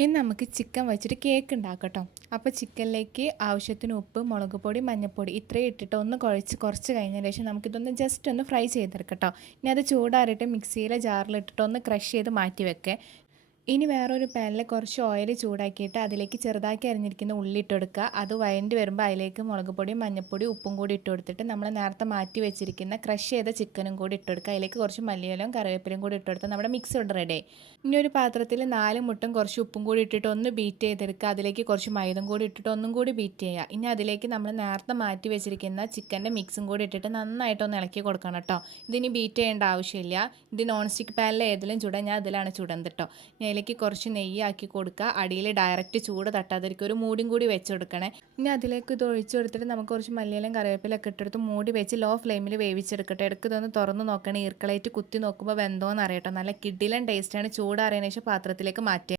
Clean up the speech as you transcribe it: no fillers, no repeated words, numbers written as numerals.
ഇനി നമുക്ക് ചിക്കൻ വെച്ചിട്ട് കേക്ക് ഉണ്ടാക്കട്ടോ. അപ്പോൾ ചിക്കനിലേക്ക് ആവശ്യത്തിന് ഉപ്പ്, മുളക് പൊടി, മഞ്ഞൾപ്പൊടി ഇത്രയും ഇട്ടിട്ട് ഒന്ന് കുറച്ച് കഴിഞ്ഞതിന് ശേഷം നമുക്കിതൊന്ന് ജസ്റ്റ് ഒന്ന് ഫ്രൈ ചെയ്തെടുക്കട്ടോ. ഇനി അത് ചൂടാറിയിട്ട് മിക്സിയിലെ ജാറിലിട്ടിട്ട് ഒന്ന് ക്രഷ് ചെയ്ത് മാറ്റി വെക്കേ. ഇനി വേറൊരു പാനിൽ കുറച്ച് ഓയിൽ ചൂടാക്കിയിട്ട് അതിലേക്ക് ചെറുതാക്കി അരിഞ്ഞിരിക്കുന്ന ഉള്ളി ഇട്ട് കൊടുക്കുക. അത് വഴണ്ടി വരുമ്പോൾ അതിലേക്ക് മുളക് പൊടിയും മഞ്ഞൾപ്പൊടിയും ഉപ്പും കൂടി ഇട്ട് കൊടുത്തിട്ട് നമ്മൾ നേരത്തെ മാറ്റി വെച്ചിരിക്കുന്ന ക്രഷ് ചെയ്ത ചിക്കനും കൂടി ഇട്ട് കൊടുക്കുക. അതിലേക്ക് കുറച്ച് മല്ലിയിലയും കറിവേപ്പിലയും കൂടി ഇട്ട് കൊടുത്താൽ നമ്മുടെ മിക്സ് ഇവിടെ റെഡി ആയി. ഇനി ഒരു പാത്രത്തിൽ 4 മുട്ടും കുറച്ച് ഉപ്പും കൂടി ഇട്ടിട്ട് ഒന്ന് ബീറ്റ് ചെയ്തെടുക്കുക. അതിലേക്ക് കുറച്ച് മൈദം കൂടി ഇട്ടിട്ട് ഒന്നും കൂടി ബീറ്റ് ചെയ്യുക. ഇനി അതിലേക്ക് നമ്മൾ നേരത്തെ മാറ്റി വെച്ചിരിക്കുന്ന ചിക്കൻ്റെ മിക്സും കൂടി ഇട്ടിട്ട് നന്നായിട്ടൊന്ന് ഇളക്കി കൊടുക്കണം കേട്ടോ. ഇതിനി ബീറ്റ് ചെയ്യേണ്ട ആവശ്യമില്ല. ഇത് നോൺ സ്റ്റിക്ക് പാനിൽ ഏതിലും ചുടാൻ, ഞാൻ അതിലാണ് ചുടുന്നത് കേട്ടോ. അതിലേക്ക് കുറച്ച് നെയ്യാക്കി കൊടുക്കുക. അടിയിൽ ഡയറക്റ്റ് ചൂട് തട്ടാതിരിക്കും. ഒരു മൂടിയും കൂടി വെച്ച് കൊടുക്കണേ. ഇനി അതിലേക്ക് ഇത് ഒഴിച്ചു കൊടുത്തിട്ട് നമുക്ക് കുറച്ച് മല്ലിയിലും കറിവേപ്പിലൊക്കെ ഇട്ടെടുത്ത് മൂടി വെച്ച് ലോ ഫ്ലെയിമിൽ വേവിച്ചെടുക്കട്ടെ. ഇടയ്ക്ക് ഇതൊന്ന് തുറന്ന് നോക്കണേ. ഈർക്കളായിട്ട് കുത്തി നോക്കുമ്പോൾ വെന്തോന്ന് അറിയട്ടോ. നല്ല കിടിലൻ ടേസ്റ്റാണ്. ചൂടാറിയതിനു ശേഷം പാത്രത്തിലേക്ക് മാറ്റുക.